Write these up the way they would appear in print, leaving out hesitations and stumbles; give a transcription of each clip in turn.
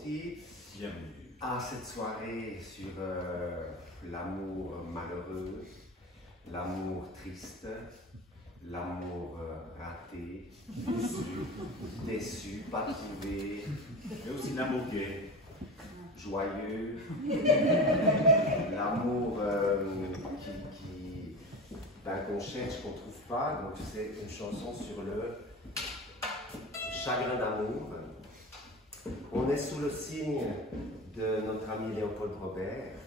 Monti. Bienvenue. À cette soirée sur l'amour malheureux, l'amour triste, l'amour raté, déçu, pas trouvé. Et aussi l'amour gay. Joyeux. L'amour qu'on cherche, qu'on ne trouve pas. Donc c'est une chanson sur le chagrin d'amour. On est sous le signe de notre ami Léopold Robert,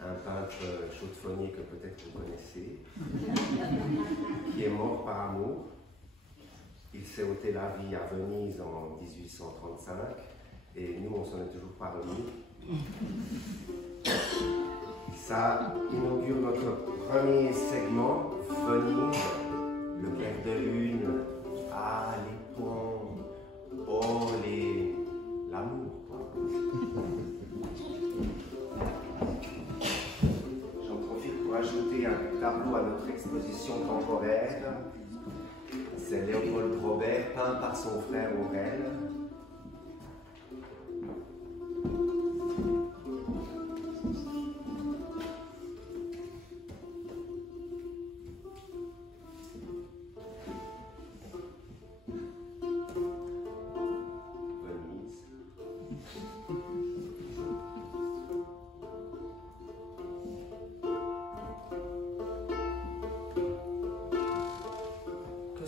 un peintre chaudefonnier que peut-être vous connaissez, qui est mort par amour. Il s'est ôté la vie à Venise en 1835 et nous, on s'en est toujours pas remis. Ça inaugure notre premier segment, Venise, le clair de lune, ah les ponts, oh l'amour. J'en profite pour ajouter un tableau à notre exposition temporaire. C'est Léopold Robert, peint par son frère Aurel.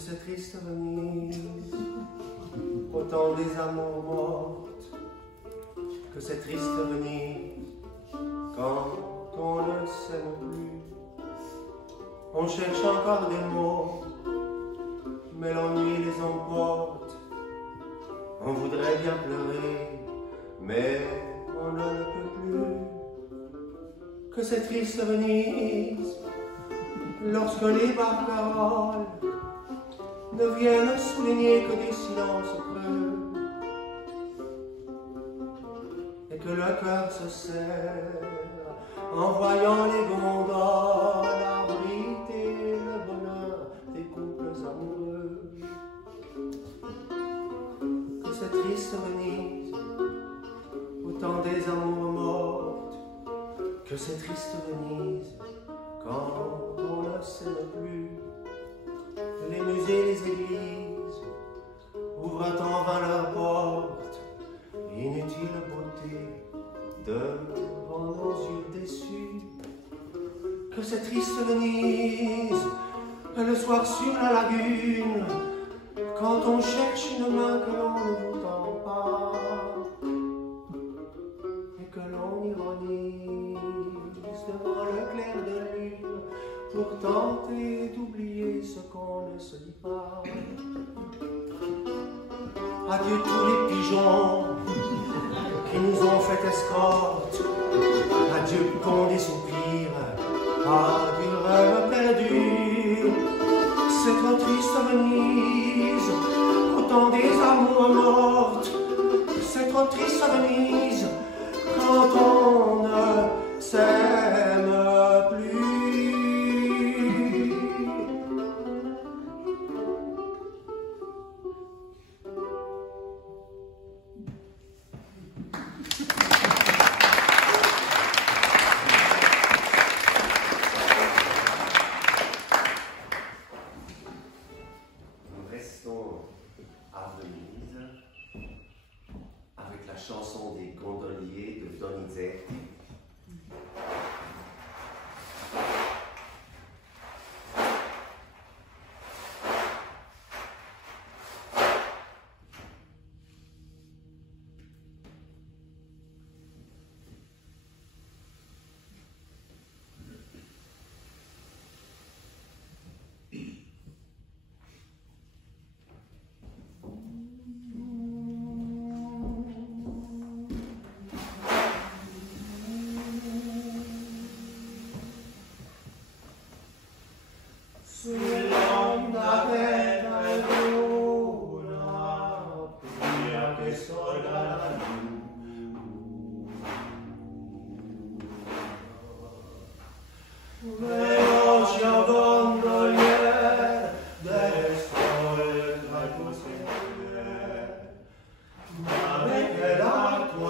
C'est triste Venise, autant des amours mortes, que c'est triste Venise, quand on ne s'aime plus. On cherche encore des mots, mais l'ennui les emporte. On voudrait bien pleurer, mais on ne le peut plus. Que c'est triste Venise, lorsque les barcaroles ne viennent souligner que des silences creux, et que le cœur se serre en voyant les gondoles abriter le bonheur des couples amoureux. Que c'est triste Venise, autant des amours mortes, que c'est triste Venise, quand on ne s'aime plus. Les musées, les églises ouvrent en vain leurs portes. Inutile beauté devant nos yeux déçus. Que c'est triste Venise, le soir sur la lagune, quand on cherche une main que l'on ne vous tend pas, et que l'on ironise devant le clair de lune, pour tenter d'oublier ce qu'on ne se dit pas. Adieu tous les pigeons qui nous ont fait escorte. Adieu pont des soupirs, adieu rêve perdu. C'est trop triste Venise, autant des amours mortes. C'est trop triste Venise, quand on ne s'aime plus. Chanson des gondoliers de Donizetti. Sull'onda bella e buona, prima che sorga la luna, veloci a gondoliere delle storie tra i tuoi sentieri, ma che l'acqua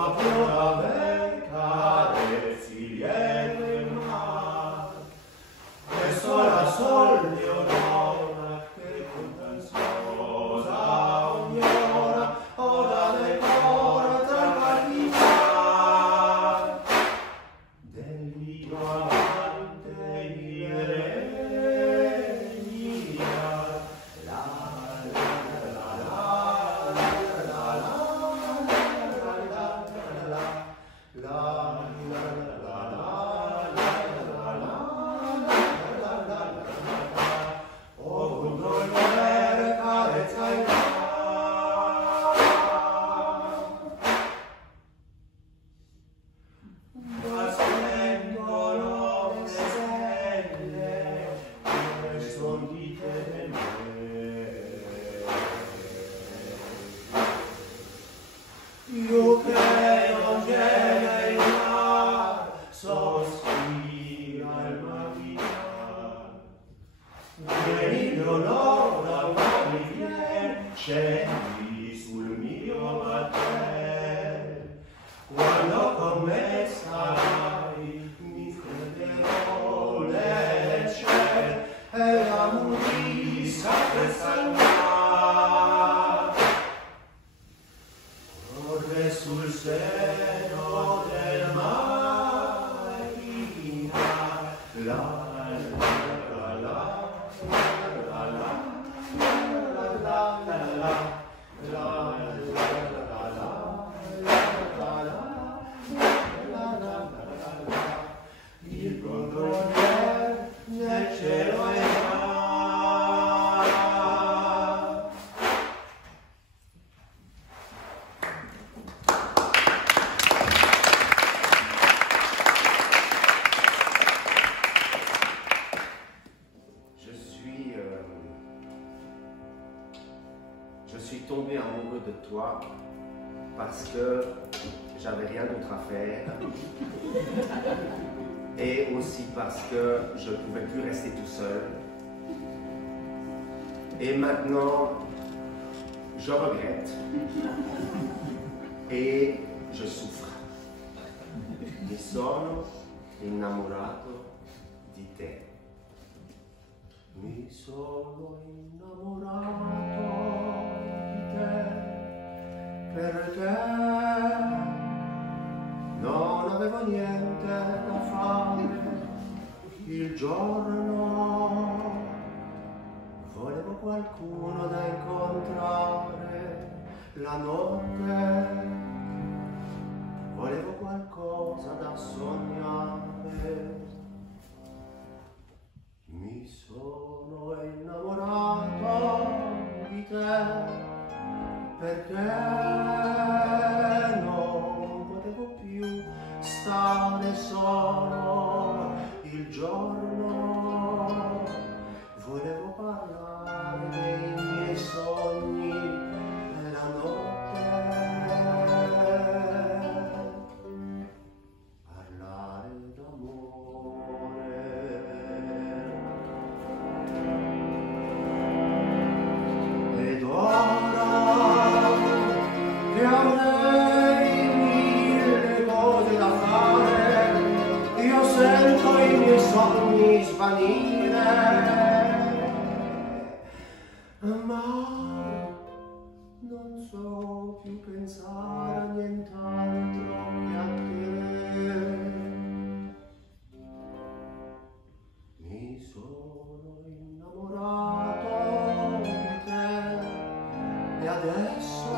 Il gondoliere nel cielo è Je suis tombé amoureux de toi parce que j'avais rien d'autre à faire et aussi parce que je ne pouvais plus rester tout seul. Et maintenant, je regrette et je souffre. Mi sono innamorato di te. Mi sono innamorato di te perché non avevo niente da fare il giorno, volevo qualcuno da incontrare la notte, volevo qualcosa da sognare. Mi sono innamorato di te perché non potevo più stare solo il giorno, volevo parlare dei miei sogni e la notte, parlare d'amore. Ed ora che avrei mille cose da fare, io sento i miei sogni svanire, ma non so più pensare a nient'altro che a te. Mi sono innamorato di te e adesso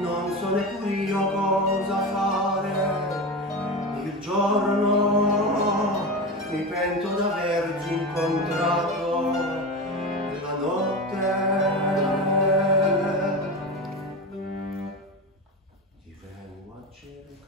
non so neppure io cosa fare il giorno, mi pento d'averti incontrato la notte, ti vengo a cercare.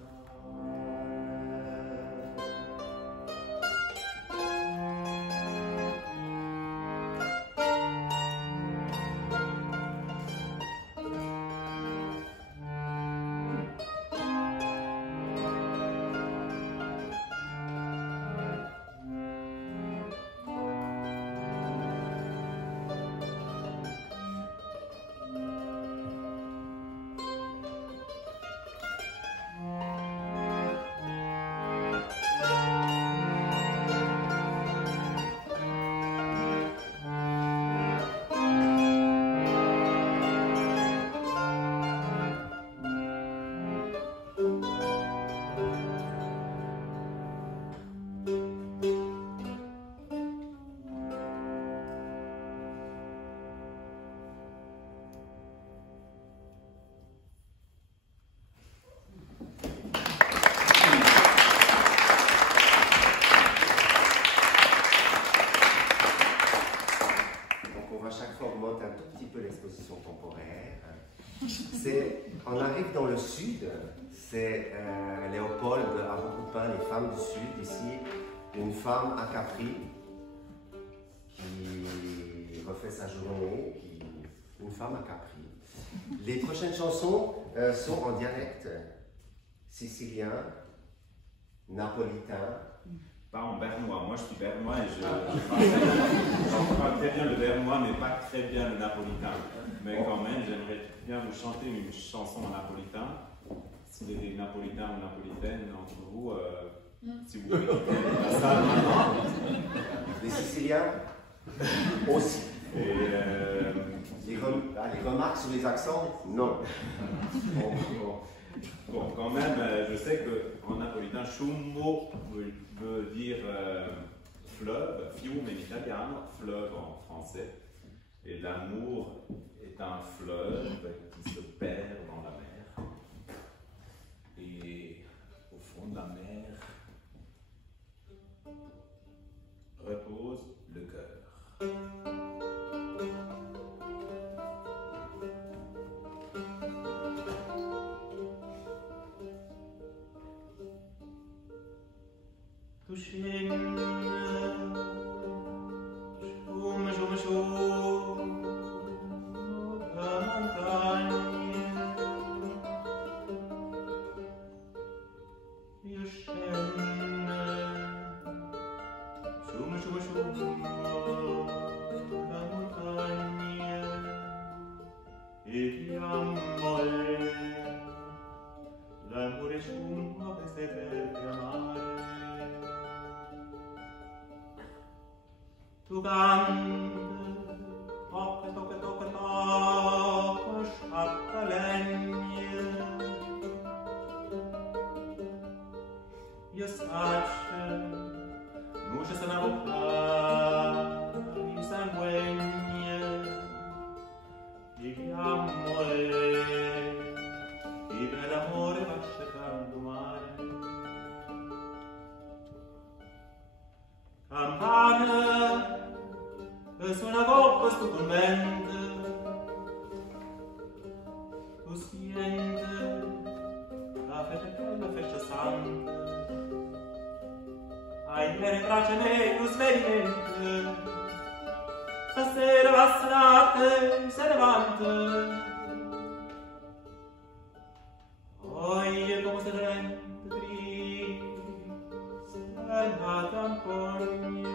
On arrive dans le sud, c'est Léopold a beaucoup peint les femmes du sud. Ici, une femme à Capri qui refait sa journée, une femme à Capri. Les prochaines chansons sont en dialecte sicilien, napolitain. Pas en bernois, moi je suis bernois et je parle très bien le bernois mais pas très bien le napolitain. Mais quand même, j'aimerais bien vous chanter une chanson en napolitain. S'il y a des napolitains ou napolitaines entre vous, si vous voulez quitter la salle maintenant. Les Siciliens aussi. Et les remarques sur les accents? Non. Bon, quand même, je sais qu'en napolitain, maintenant, sciummo veut dire fleuve, fiume in italiano, fleuve en français. Et l'amour est un fleuve qui se perd dans la mer. Et au fond de la mer repose le cœur. Tu scende, sciume, sciume, sciume, da montagne. Io scendo, sciume, sciume, sciume, da montagne. E ti amore, l'amore sciume che sei per ti amare. Tu canta, tocca, tocca, tocca, tocca, sciacca legna. Io saccio, luce se ne bocca, io sanguegna. E che amore, e bell'amore va cercando mare. Campana, suona coppa sto convento, tu siente la feccia santa, ai le braccia nere svedimento, stasera passate se levanta, oi come se rende triste, è nata un pogno.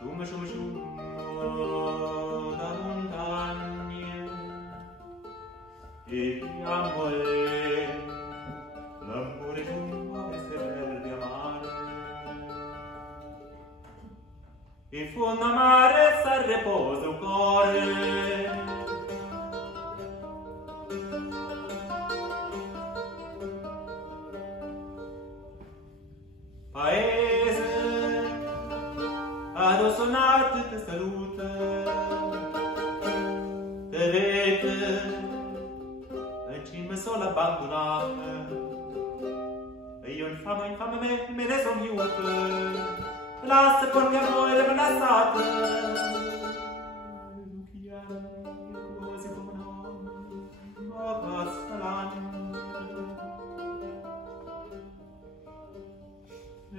Sciume, sciume, sciume, da montagne. E ti amore, l'amore tuo che sei per di amare. In fondo a mare sta riposo un cuore. Paese, addosso nate te salute, te vede, e ci me sono abbandonate, e io infame me ne son mute, lascia con mia moglie ammazzate, chi è così come no, ma basta l'anima.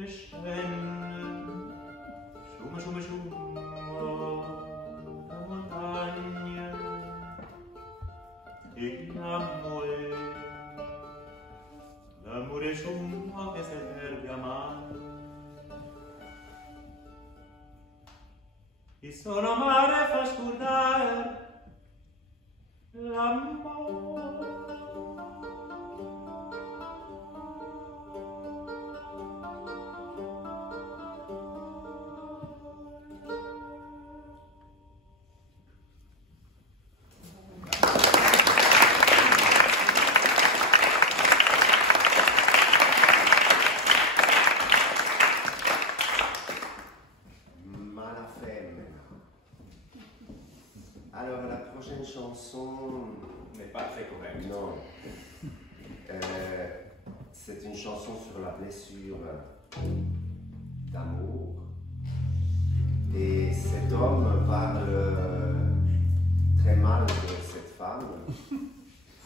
E scende, sciume, sciume, sciume, da montagne. E chi amore, l'amore sciume che serve a amare. E solo amare fa scordare l'amore. Alors, la prochaine chanson N'est pas très correct. Non. C'est une chanson sur la blessure d'amour. Et cet homme parle très mal de cette femme.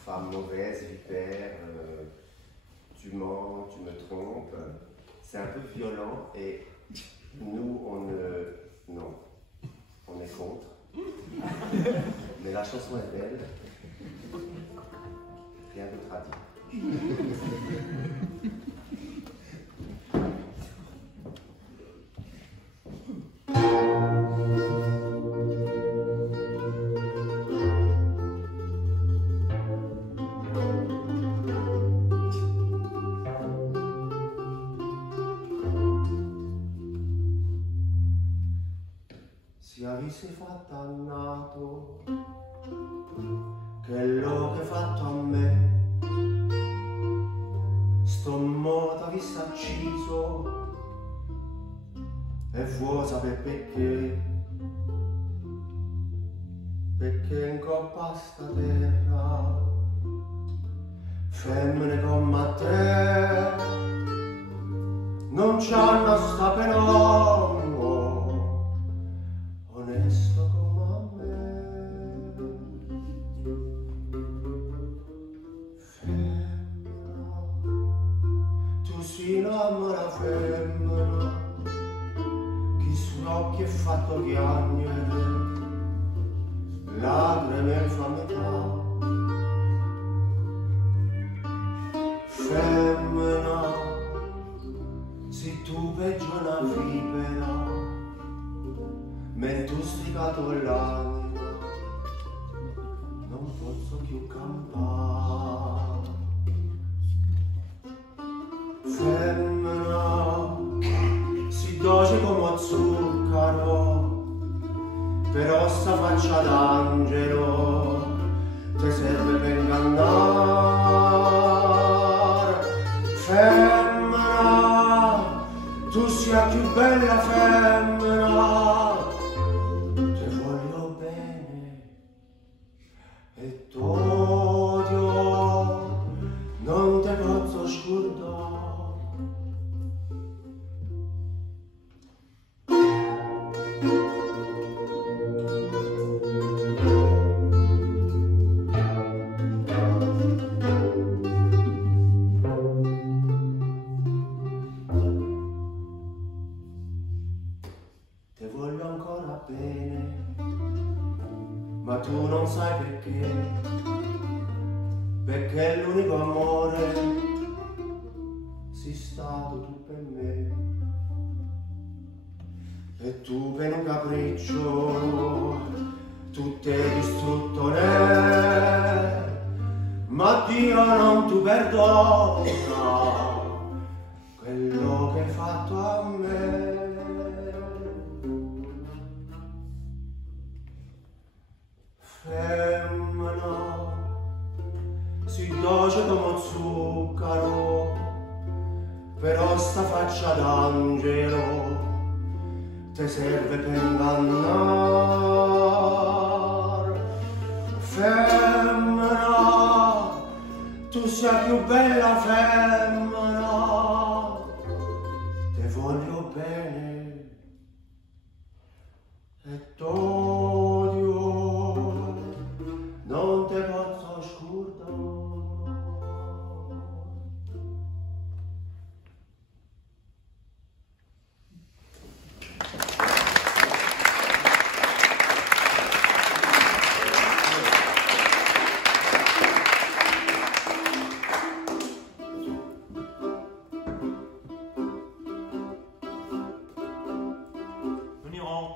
Femme mauvaise, vipère, tu mens, tu me trompes. C'est un peu violent et nous, non, on est contre. Mais la chanson est belle. Rien d'autre à dire. Si avessi fatto annato quello che hai fatto a me. Sto morto visto acciso e vuoi sapere perché? Perché in coppa a sta terra femmine come te non c'hanno sta penombo onesto come me. Femmina, tu sei un'amara femmina, chi sugli occhi è fatto piangere, lacrime in fa metà. Femmina, se tu peggio una vipera, mentre tu stricato l'anima, non posso più campare. Femmina, si dolce come zucchero, però sta faccia d'angelo ti serve per ingannare. Femmina, tu sia più bella femmina, ti voglio bene e t'odio, non te posso scordare. Te voglio ancora bene, ma tu non sai perché, perché l'unico amore sei stato tu per me. E tu per un capriccio tu t'hai distrutto ma Dio non ti perdona quello che hai fatto a me. Femmina, si dolce come zucchero, però sta faccia d'angelo ti serve per ingannare. Femmina, tu sei più bella femmina, ti voglio bene e t'odio, non te posso scordare.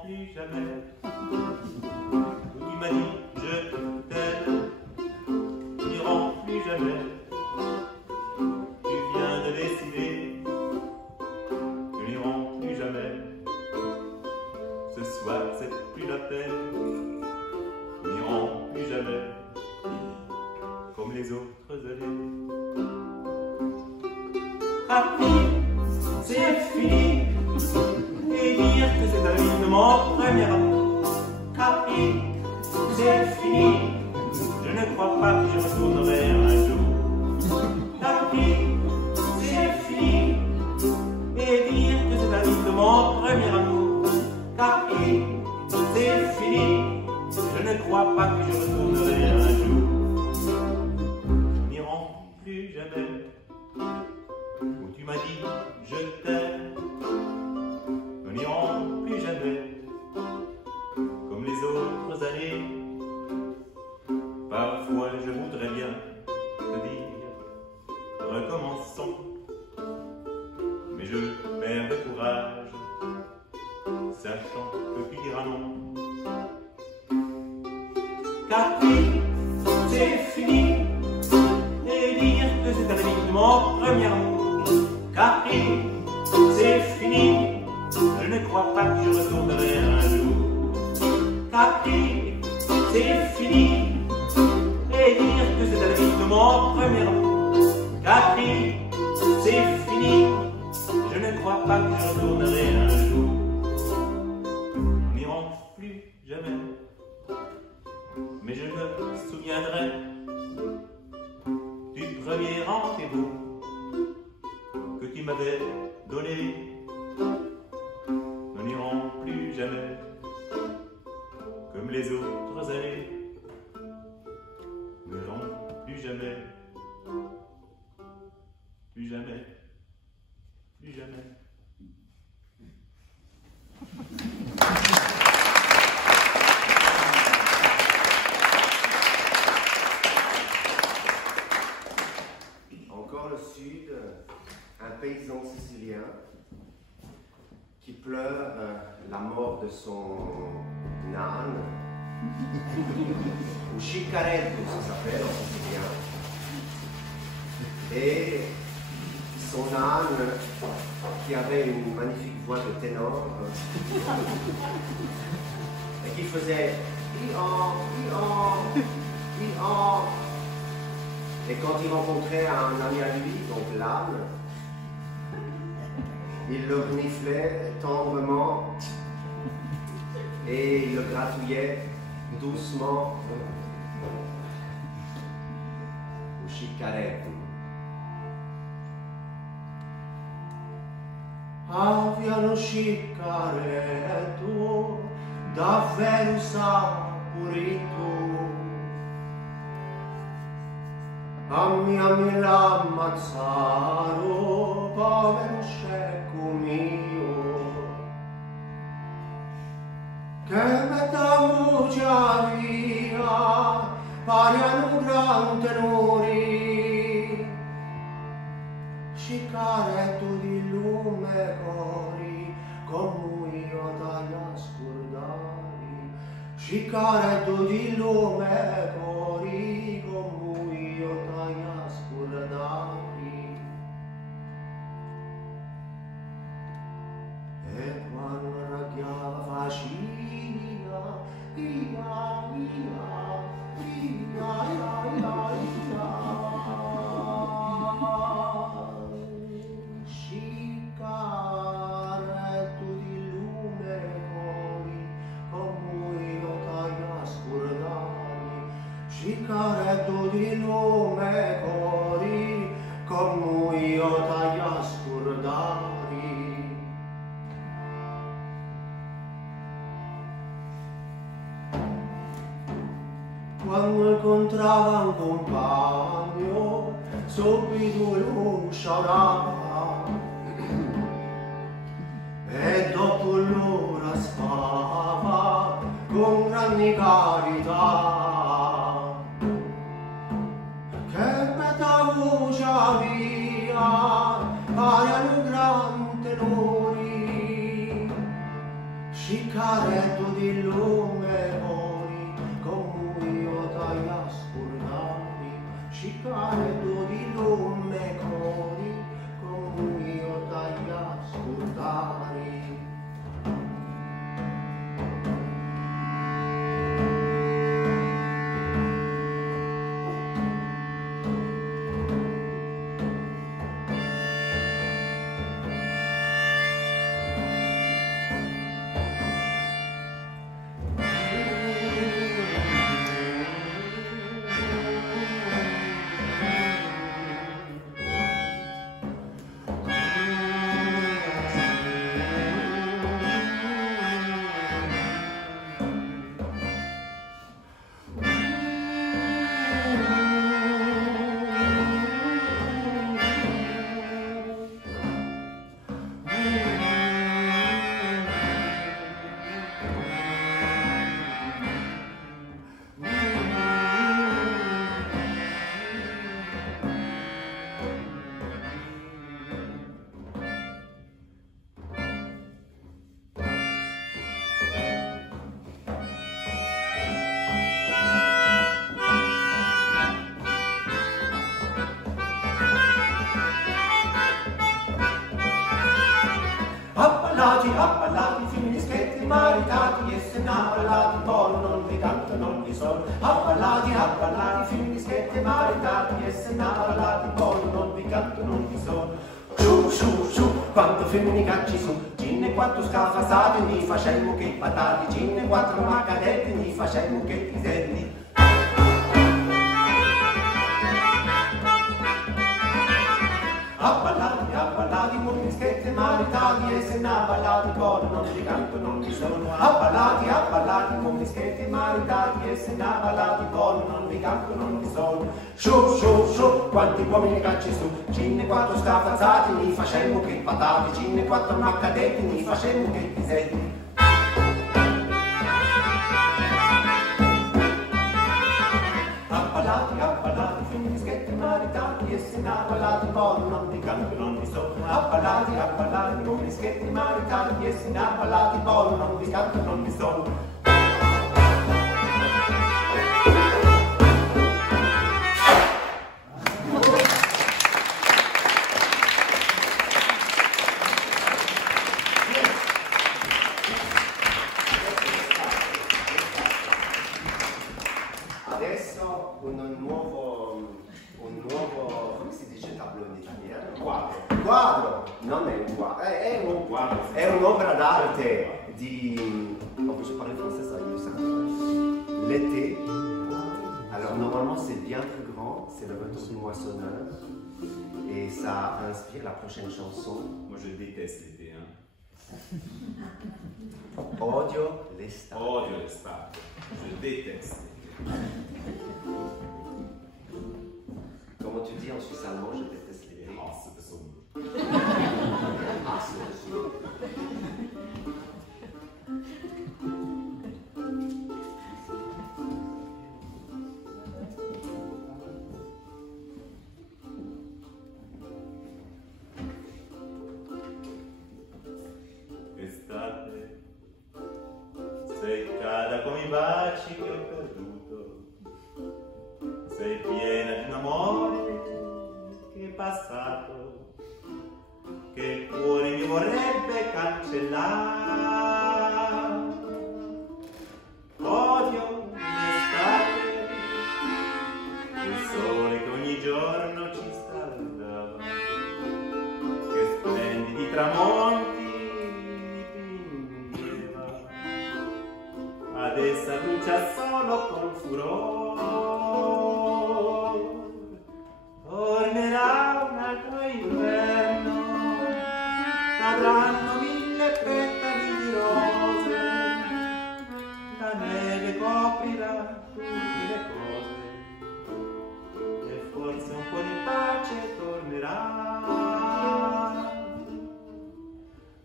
Plus jamais. Tu m'as dit je t'aime, nous n'irons plus jamais. Tu viens de décider, nous n'irons plus jamais. Ce soir c'est plus la peine, nous n'irons plus jamais. Comme les autres années. Rapide, c'est fini. Et dire que c'est la vie de mon premier amour. Capi, c'est fini. Je ne crois pas que je retournerai un jour. Capi, c'est fini. Et dire que c'est la vie de mon premier amour. Capi, c'est fini. Je ne crois pas que je retournerai un jour. Nous n'irons plus jamais. Où tu m'as dit je t'aime. Nous n'irons plus jamais, comme les autres années. Parfois je voudrais bien te dire, recommençons. Mais je perds le courage, sachant que tu diras non. Capi, c'est fini, et dire que c'est la vie de mon premier amour. Capi, c'est fini. Je ne crois pas que je retournerai un jour. Capi, c'est fini. Et souviendrai du premier rendez-vous que tu m'avais donné. Nous n'irons plus jamais comme les autres années. Nous n'irons plus jamais, plus jamais, plus jamais. Encore le sud, un paysan sicilien qui pleure la mort de son âne, ou Ciccaretto ça s'appelle en sicilien, et son âne qui avait une magnifique voix de ténor et qui faisait i-an, i-an, i-an. Et quand il rencontrait un ami à lui, donc l'âne, il le reniflait tendrement et il le gratouillait doucement au Ciccaretto. Abbiano Ciccaretto davvero saporito. A me l'ammazzarono, povero scecco mio, che mettavo già via, pari a un gran tenore. Ciccaretto di lume cori, come io dai a scordare. Ciccaretto di lume cori, come io dai a scordare. E quando raggiava facina, ia, ia, ia, ia, ia, ia. Ciccaretto di lume cori, come io dai a scordare. Ciccaretto di lume cori, come io dai a scordare. Quando incontrava un compagno, subito lo sciarava e dopo l'ora sfava con grande carità, che metavo già via, pari un gran tenori. Ciccaretto di lume cori, come io dai a scordare. Ciccaretto di lume cori, come io dai a scordare. Appallati, finischetti maritati, e se innamorati poi non vi canto, non vi sono. Appallati, finischetti maritati, e se innamorati poi non vi canto, non vi sono. Su, su, su, quando femminicacci su, ginne quattro scafasati, mi facemmo che patati, ginne quattro maccadetti, mi facemmo che piselli. mischetti maritati e se n'ha ballati poi non li canto, non li sono abballati con mischetti maritati e se n'ha ballati poi non li canto, non li sono. Su, quanti uomini cacci su, cinne quattro scafazzati, mi facemmo che patati, cinne quattro maccadetti, mi facemmo che pisetti. Abballati, con mischetti maritati e se n'ha ballati poi non li canto, non li sono. Abballati, con mischetti maritati e se n'ha ballati poi non li canto, non li sono. Adesso un nuovo, come si dice tableau in italiano? Quadro, non è un quadro, è un'opera d'arte di, oh, je parle français, ça va mieux ça. L'été. Alors normalement c'est bien plus grand, c'est le retour du moissonneur et ça inspire la prochaine chanson. Moi je déteste l'été, hein. Odio l'estate. Odio l'estate, je déteste l'été. Comment tu dis en suisse allemand, je déteste l'été? Ich hasse den Sommer. Hasse den Sommer. Estate, sei calda come i baci che ho perduto, sei piena di un amore che è passato, che il cuore mi vorrebbe cancellare. Odio l'estate, il sole che ogni giorno ci scaldava, che splendidi tramonti adesso brucia solo col furore. Tornerà un altro inverno, cadranno 1000 petali di rose, la neve coprirà tutte le cose e forse un po' di pace tornerà.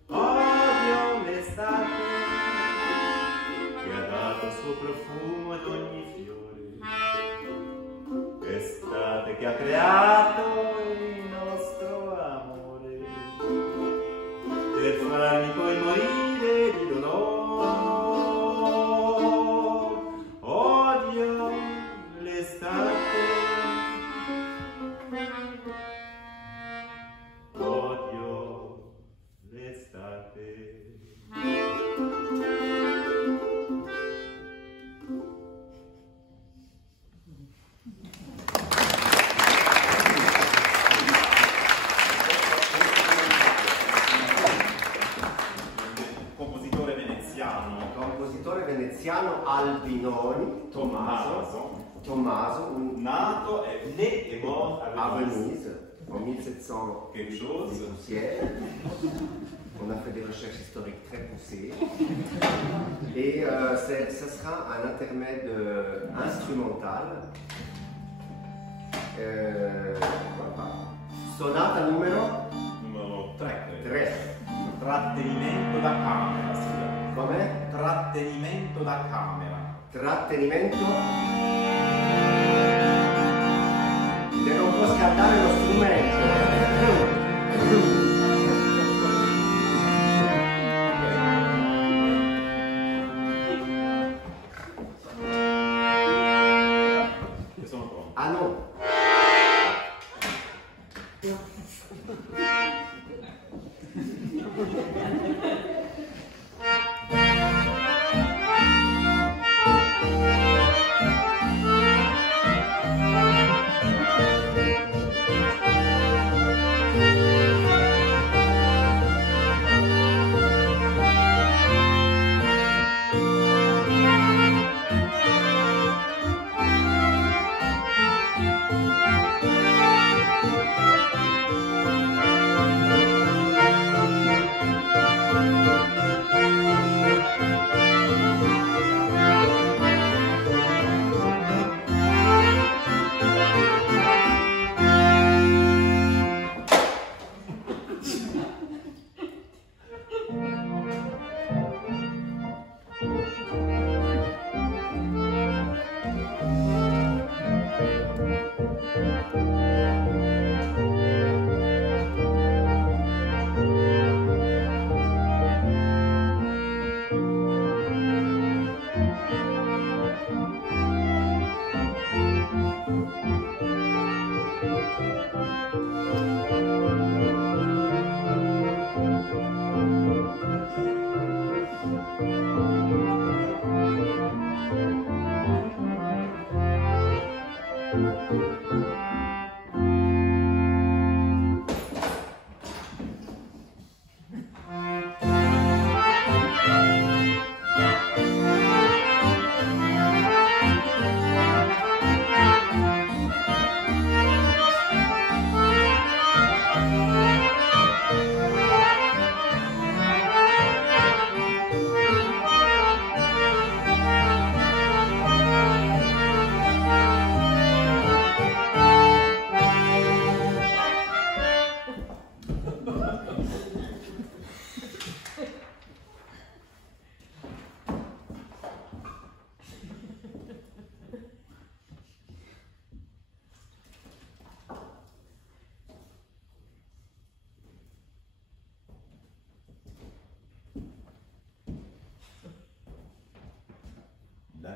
Odio l'estate che ha dato il suo profumo ad ogni fiore, estate che ha creato il nostro amore, per farmi poi morire di dolore. Odio l'estate, odio l'estate. Compositore veneziano Albinoni, Tommaso, Nato et né et mort à à Venise. Venise en 1700 Quelque chose. poussière. On a fait des recherches historiques très poussées. Et ce sera un intermède instrumental. Voilà. Sonata numero Numero 3. 3. Trattenimento da camera, scusa. Com'è? Trattenimento da camera. Trattenimento. Deve un po' scaldare lo strumento. Che sono pronto. Ah no.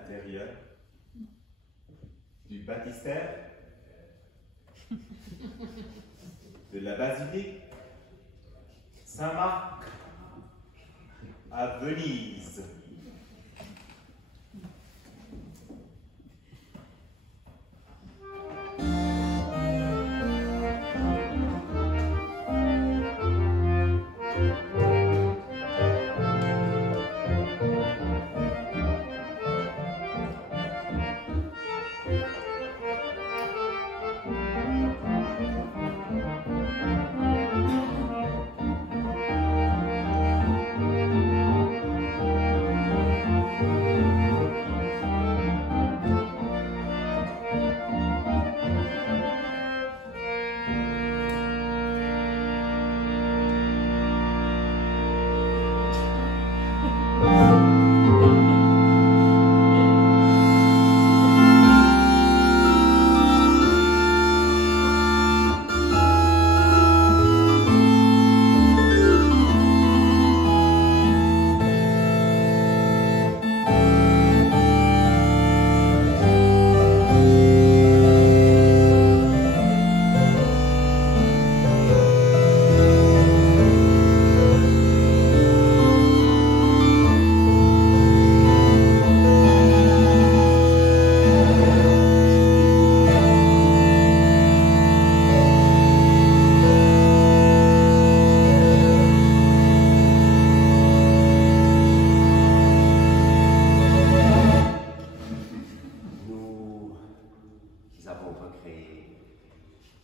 l'intérieur du baptistère de la basilique Saint-Marc à Venise.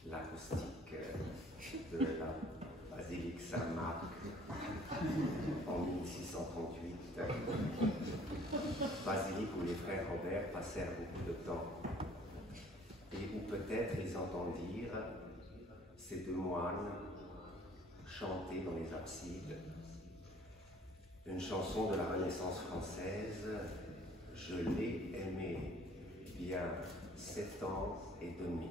L'acoustique de la basilique Saint-Marc en 1638, basilique où les frères Robert passèrent beaucoup de temps et où peut-être ils entendirent ces deux moines chanter dans les absides une chanson de la Renaissance française, « Je l'ai aimé bien 7 ans et demi ».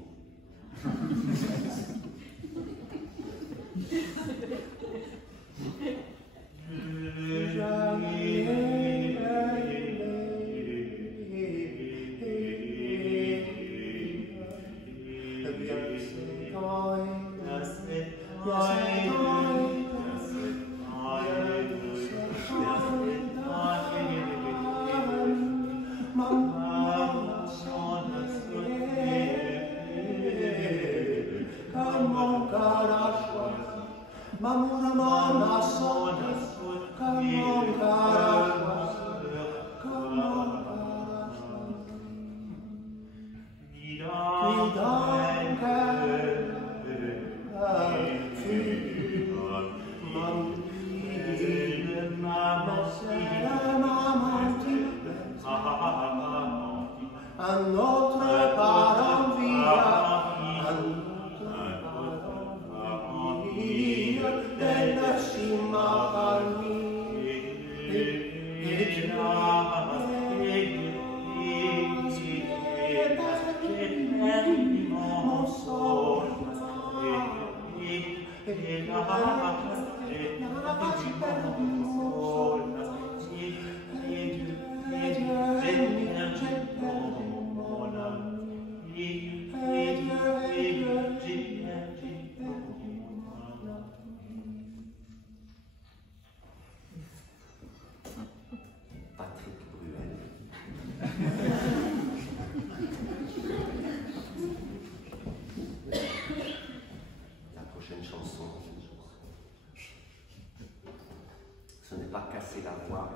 Ce n'est pas casser la voix.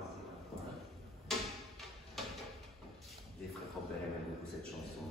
Les frères Robert aiment beaucoup cette chanson.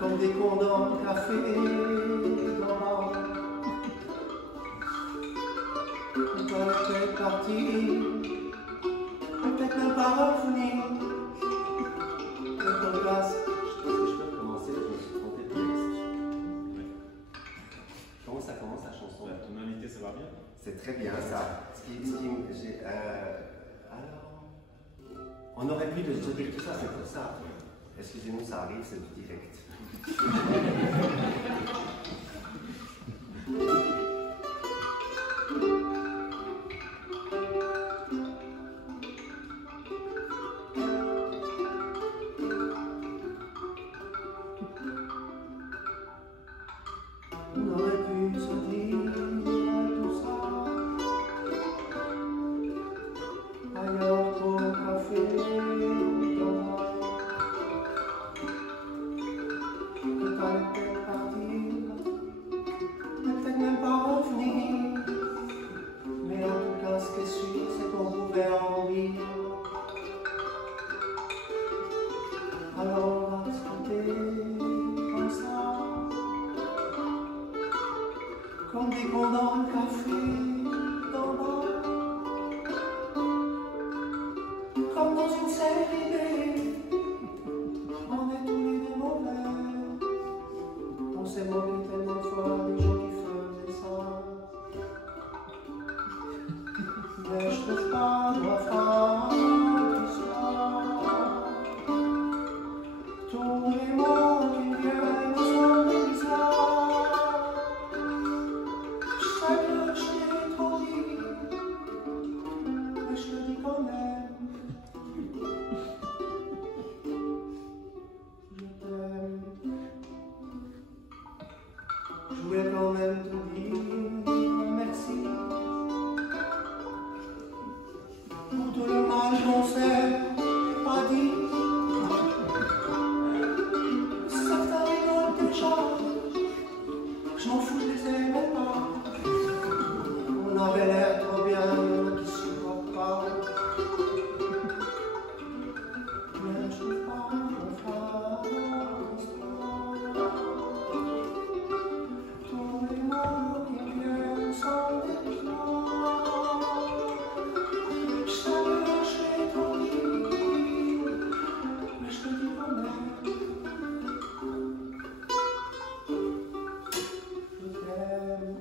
Comme des condors de café. L'étoile était partie, peut-être même pas revenir. Le contraste. Je peux commencer, je me suis trompé de texte. Comment ça commence la chanson? La tonalité, ça va bien? C'est très bien ça. Alors, on aurait pu se dire tout ça, c'est pour ça. Excusez-nous, ça arrive, c'est du direct. On aurait pu se dire tout ça ailleurs qu'au café dans le temps était partir, peut-être même pas revenir. Mais en tout cas, ce qui est sûr, c'est qu'on pouvait en rire. Alors on va discuter comme ça, comme des cons dans le café d'en bas, comme dans une série B. On est tous les deux mauvais. On s'est moqué tellement fort des gens qui faisaient ça. Mais je trouve pas de refrain tout ça. Tous les mots qui viennent sont bizarres. Je sais que je l'ai trop dit, mais je le dis quand même. Je t'aime. Je voulais quand même te dire merci pour tout le mal qu'on s'est pas dit. Certains rigolent déjà, je m'en fous, je les aimais pas. On avait l'air trop bien, il y en a qui supportent pas. Mais je trouve pas mon frère. Tous les mots qui viennent sont des plans. Je sais que je l'ai trop dit, mais je te dis quand même. Je t'aime.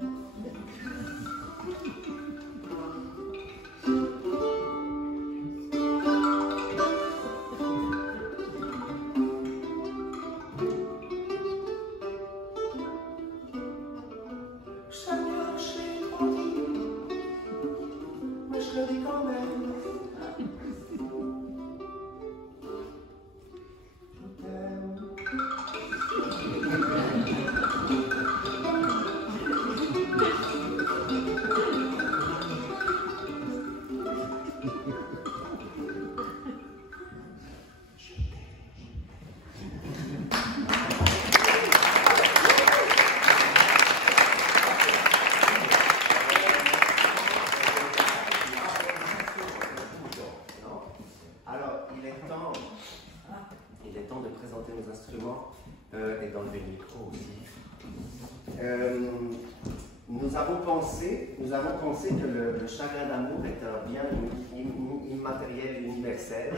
Je sais que je l'ai trop dit, mais je le dis quand même. Je t'aime. Non? Alors, il est temps de présenter nos instruments et d'enlever le micro aussi. Nous avons pensé que le chagrin d'amour est un bien immatériel universel.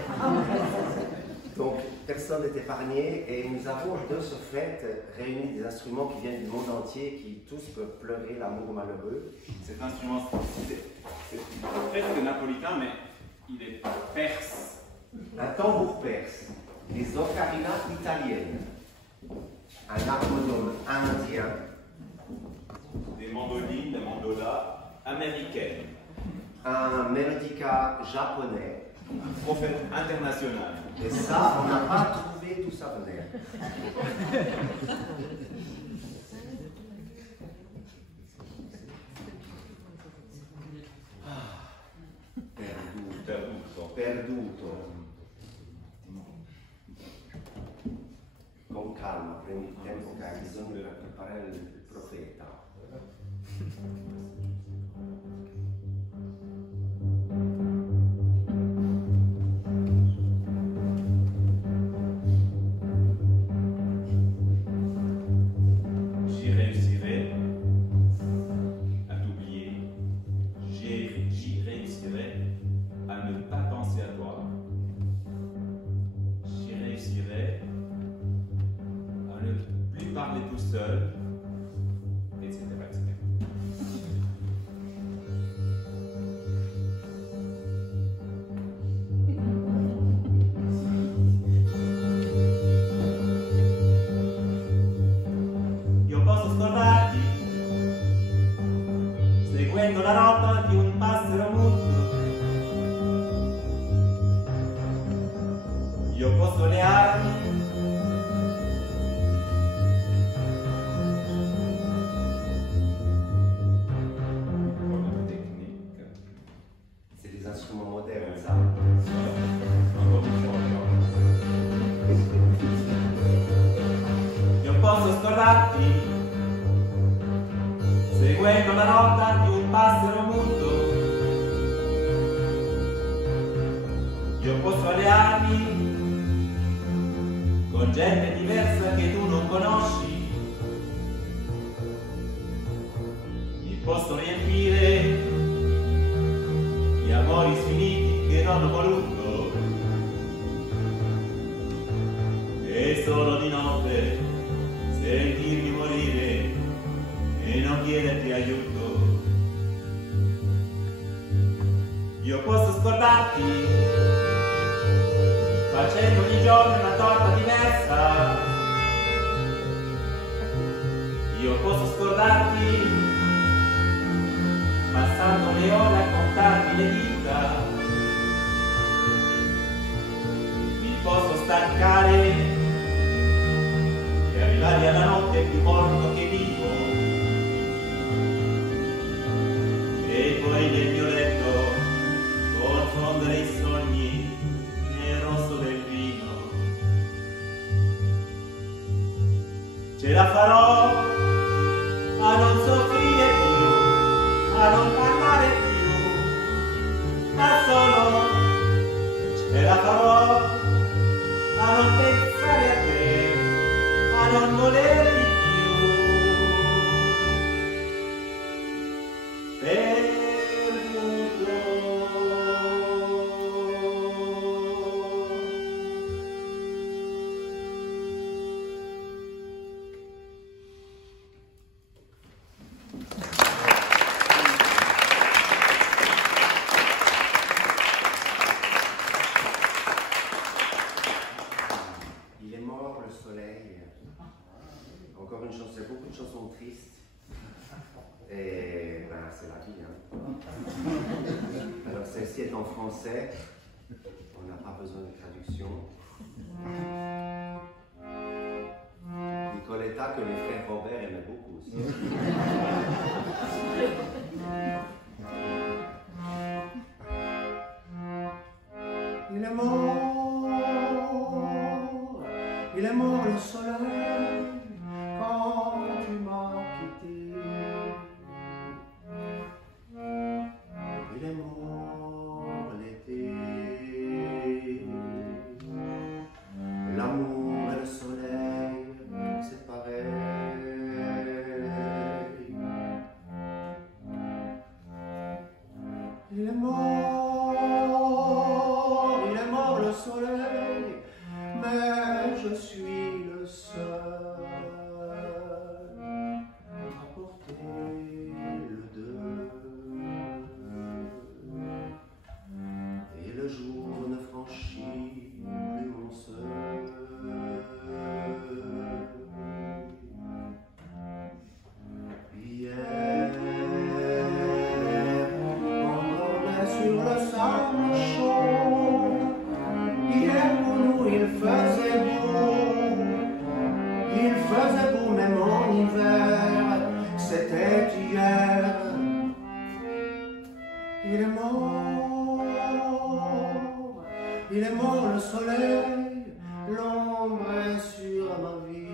Donc, personne n'est épargné et nous avons de ce fait réuni des instruments qui viennent du monde entier, qui tous peuvent pleurer l'amour malheureux. Cet instrument, c'est presque napolitain, mais il est perse. Un tambour perse, des ocarinas italiennes, un harmonium indien, Des mandolines, des mandolas américaines. un mélodica japonais. Prophète international. Et ça, on n'a pas trouvé d'où ça venait. Perduto. Con calma, prendi il tempo che hai bisogno per preparare il profeta. J'y réussirai à t'oublier. J'ai parler tout seul, etc., etc. Io posso scordarti, seguendo la rotta di un passero muto. Io posso olearmi, Problème technique. C'est des instruments modernes, ça. Encore une fois, io posso scordarti, seguendo la rotta di un passero muto. Io posso allearmi con gente diversa che tu non conosci. Mi posso riempire di amori sfiniti che non ho voluto. E solo di notte sentirmi morire e non chiederti aiuto. Io posso scordarti facendo ogni giorno una torta diversa. Io posso scordarti passando le ore a contarmi le dita. Mi posso stancare e arrivare alla notte più morto che vivo. E poi nel mio letto confondere i sogni nel rosso del vino. Ce la farò a non soffrire più, a non parlare più, ma solo ce la farò a non pensare a te, a non volerti più. Perduto. Il est mort, le soleil. Encore une chanson, beaucoup de chansons tristes. Et ben, c'est la vie. Hein. Alors celle-ci est en français. On n'a pas besoin de traduction. Nicoletta que les frères Robert aimaient beaucoup aussi. Il est mort, il est mort le soleil quand tu m'as quitté. Il est mort l'été, l'amour et le soleil, c'est pareil. Il est mort le soleil, mais je suis le seul à porter le deuil. Et le jour ne franchit plus mon seuil. Hier, on dormait sur le sable chaud. Hier pour nous il faisait beau même en hiver, c'était hier. Il est mort le soleil, l'ombre est sur ma vie.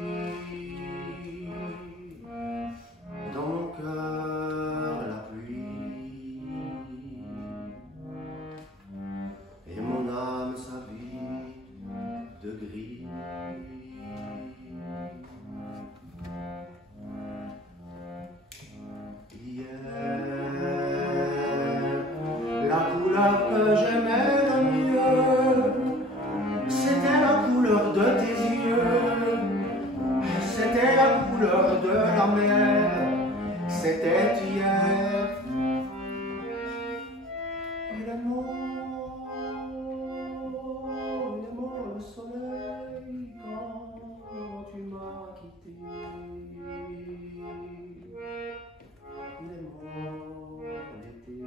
Dans mon cœur la pluie, et mon âme sa vie de gris. La couleur que j'aimais le mieux, c'était la couleur de tes yeux, c'était la couleur couleur de la mer, c'était hier. Il est mort le soleil quand tu m'as quitté. Il est mort l'été.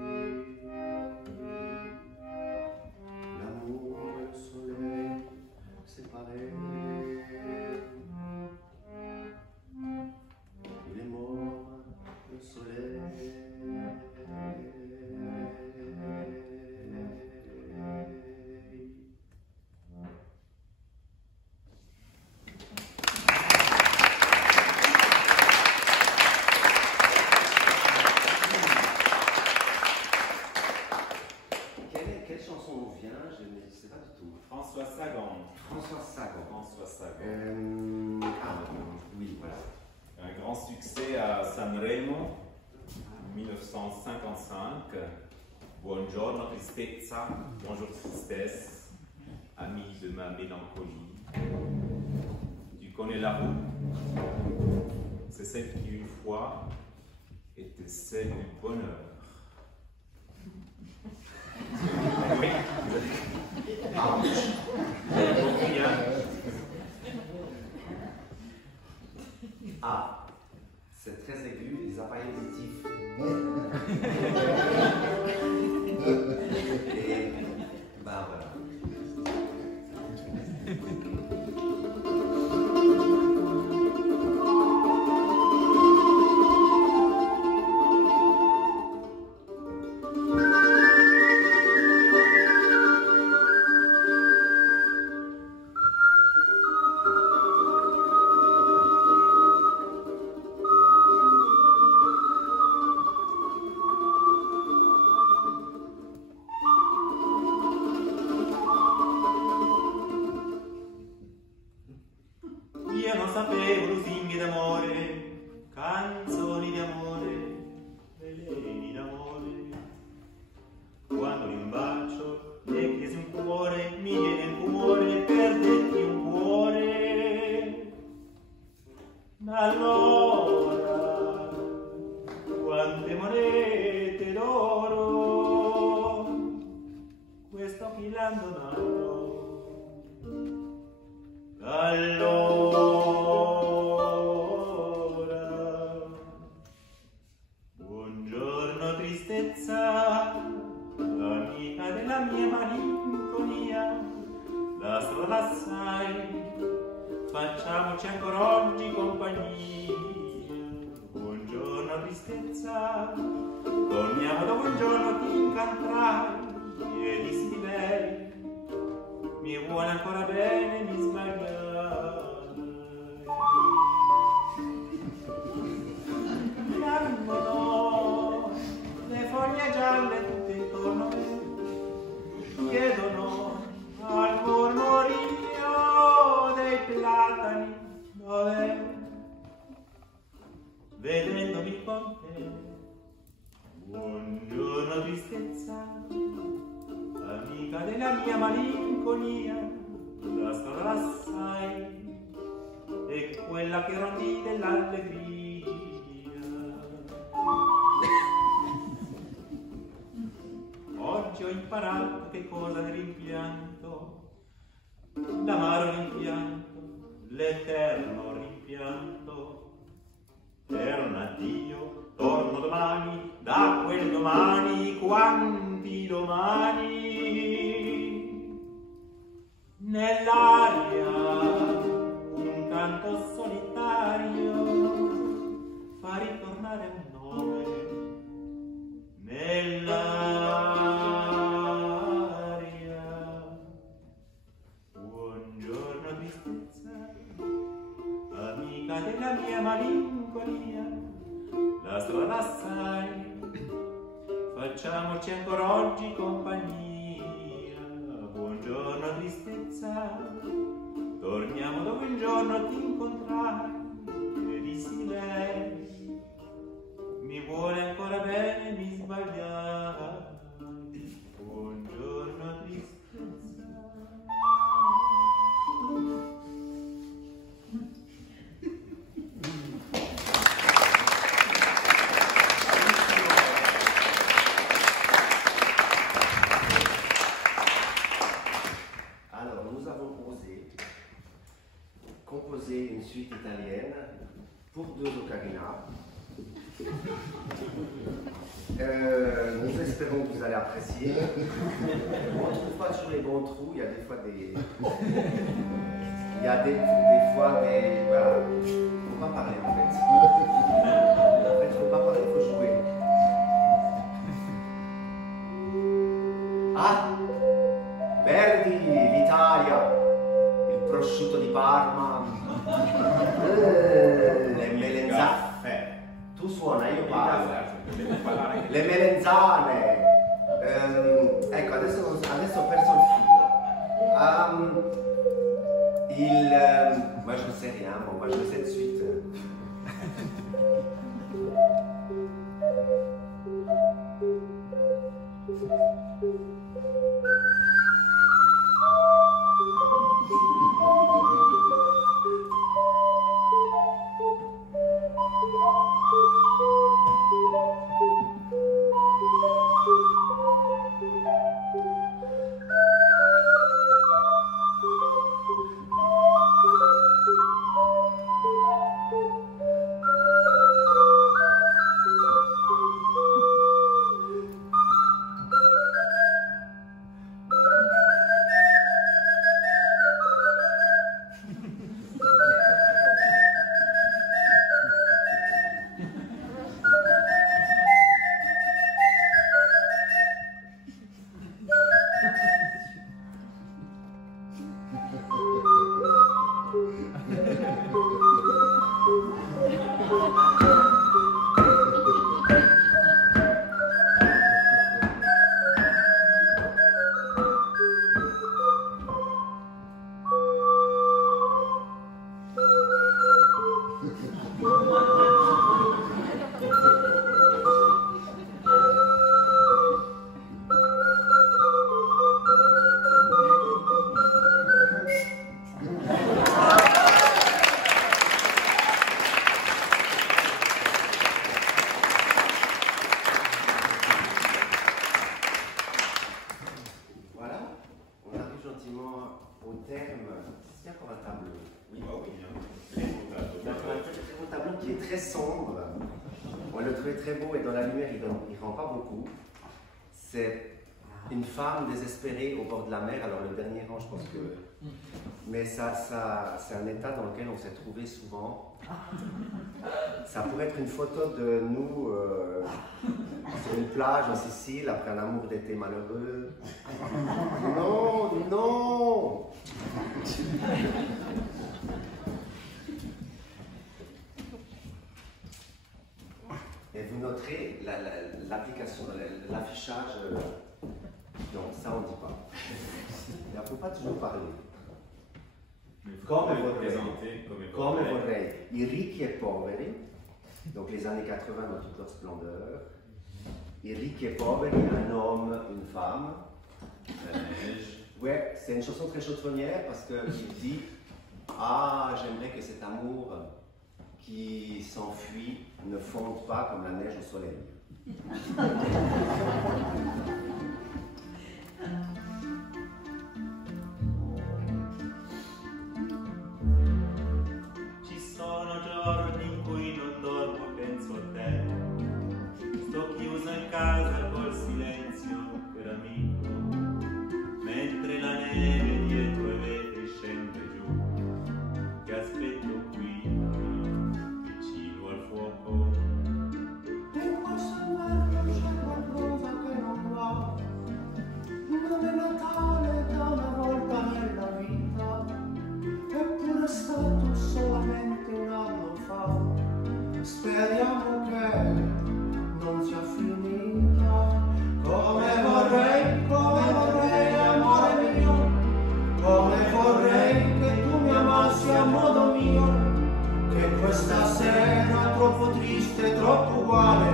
L'amour et le soleil séparés. Il est mort le soleil. Quelle chanson nous vient? Je ne sais pas du tout. François Sagan. François Sagan. François Sagan. Oui, voilà. Un grand succès à Sanremo en 1955. Buongiorno tristezza, bonjour tristesse, ami de ma mélancolie. Tu connais la route, c'est celle qui une fois était celle du bonheur. Oui, vous avez compris, hein? Ah, c'est très aigu, les appareils auditifs. Et ben voilà. Io non sapevo lusinghe d'amore, canzoni d'amore, veleni d'amore. Quando li bacio e chiesi un cuore, mi viene il cuore, perderti un cuore. Allora, quante monete d'oro, questo filandonato. Allora, buongiorno tristezza, amica della mia malinconia, la strada sai, facciamoci ancora oggi compagnia. Buongiorno tristezza, torniamo dopo un giorno ti incantrai e dissi lei, mi vuole ancora bene, mi sbagliai. Piangono le foglie gialle tutte intorno a me, chiedono al mormorio dei platani dov'è. Vedendomi con te, buongiorno tristezza, amica della mia malinconia, la strada sai, è quella che rondi dell'allegria. Oggi ho imparato che cosa è rimpianto, l'amaro rimpianto, l'eterno rimpianto. Per un addio torno domani, da quel domani, quanti domani. Nell'aria un canto solitario fa ritornare un nome. Nell'aria, buongiorno tristezza, amica della mia malinconia, la strada sai, facciamoci ancora oggi compagnia. Buongiorno tristezza, torniamo dopo un giorno ti incontrai e dissi lei, mi vuole ancora bene, mi sbagliai. Buongiorno tristezza. deux ocarinas. Nous espérons que vous allez apprécier. On ne trouve pas toujours les bons trous, il y a des fois des... Il y a des fois des... Voilà, il ne faut pas parler en fait. En fait, il ne faut pas parler, il faut jouer. Ah! Verdi, l'Italia, il prosciutto di Parma, le melenzane. Tu suona, io parlo. Le melenzane. Ecco, adesso ho perso il filo. Moi je ne sais rien, bon, moi je le sais de suite. C'est une femme désespérée au bord de la mer. Alors le dernier rang, je pense que... Mais ça c'est un état dans lequel on s'est trouvé souvent. Ça pourrait être une photo de nous sur une plage en Sicile après un amour d'été malheureux. Non, non. Et vous noterez l'application, l'affichage. Non, ça on ne dit pas. Il ne faut pas toujours parler. Come vorrei, i ricchi e poveri, donc les années 80 dans toute leur splendeur, i ricchi e poveri, un homme, une femme. Ouais, c'est une chanson très chauffronnière parce qu'il dit ah, j'aimerais que cet amour qui s'enfuit ne fonde pas comme la neige au soleil. Ci sono giorni in cui non dormo e penso a te. Sto chiuso in casa col silenzio per amico, mentre la neve dietro le vetri scende giù. Ti aspetto qui, vicino al fuoco. In questo mondo c'è qualcosa che non va. Non è Natale da una volta nella vita, eppure è stato solamente un anno fa. Speriamo che non sia finita. Come vorrei, amore mio, come vorrei che tu mi amassi a modo mio, che questa sera troppo triste, troppo uguale,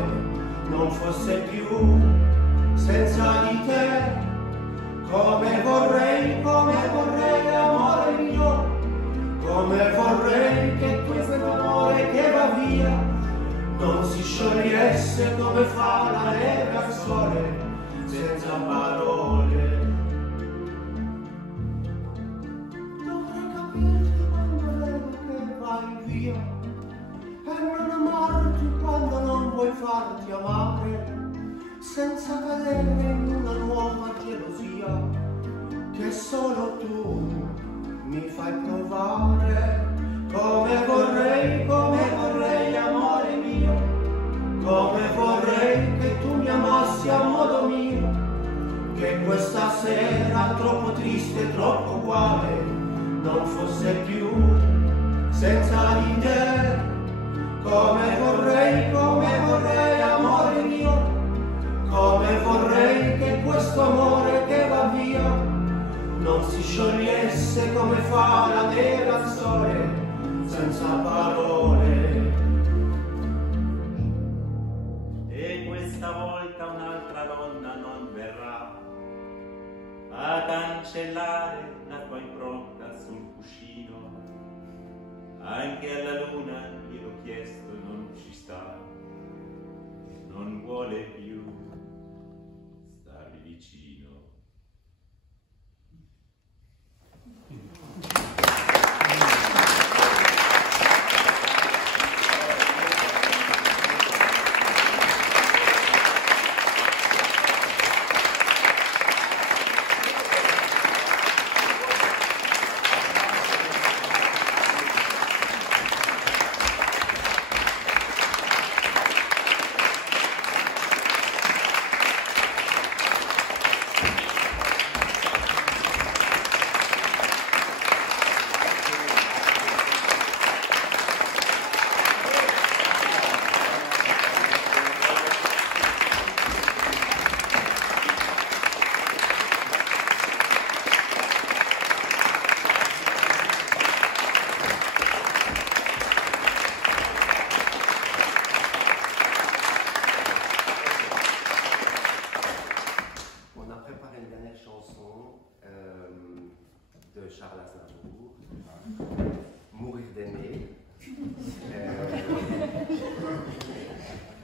non fosse più senza di te. Come vorrei, amore mio, come vorrei che questo amore che va via non si sciogliesse come fa la neve al sole, senza parole. Dovrei capirti quando vedo che vai via e troppo uguale, non fosse più senza di te. Come vorrei, amore mio, come vorrei che questo amore che va via non si sciogliesse come fa la nera al sole, senza parole. E questa volta un'altra donna non verrà a cancellare la tua impronta sul cuscino. Anche alla luna io l'ho chiesto, non ci sta, non vuole più starmi vicino.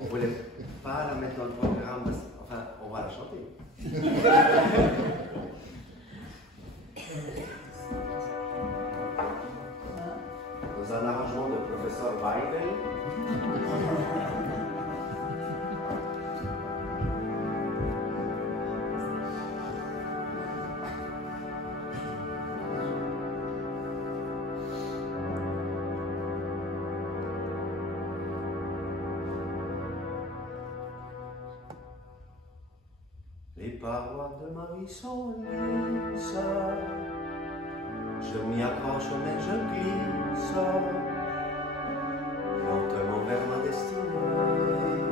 On ne voulait pas la mettre dans le programme, enfin, on va la chanter. Dans un arrangement de professeur Weidel. Les parois de ma vie sont lisses, je m'y accroche mais je glisse lentement vers ma destinée.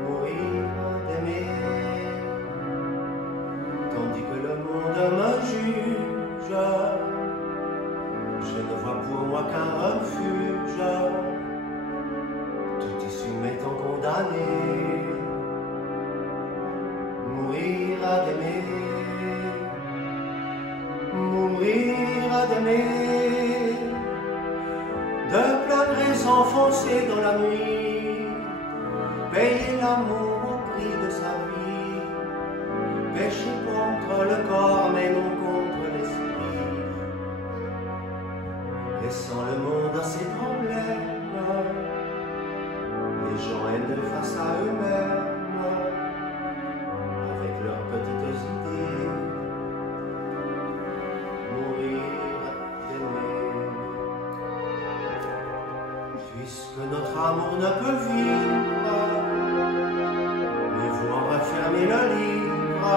Mourir d'aimer, tandis que le monde me juge, je ne vois pour moi qu'un refuge, tout issu m'étant condamné. Mourir à d'aimer, mourir à d'aimer, de pleurer s'enfoncer dans la nuit, payer l'amour au prix de sa vie, pécher contre le corps mais non contre l'esprit, laissant le monde à ses problèmes, les gens haineux face à eux-mêmes. Leurs petites idées, mourir d'aimer. Puisque notre amour ne peut vivre, mieux vaut en refermer le livre,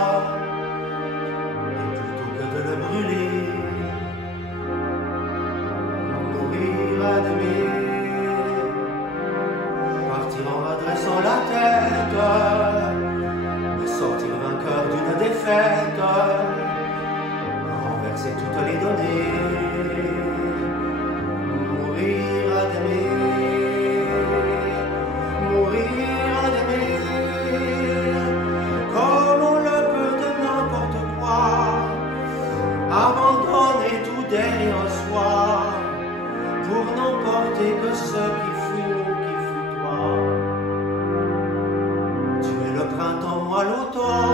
et plutôt que de le brûler, mourir d'aimer, partir en redressant la tête, sortir vainqueur d'une défaite, renverser toutes les données, mourir à d'aimer, mourir à d'aimer, comme on le peut de n'importe quoi, abandonner tout derrière soi, pour n'emporter que ce qui fut toi. Tu es le printemps, moi l'automne,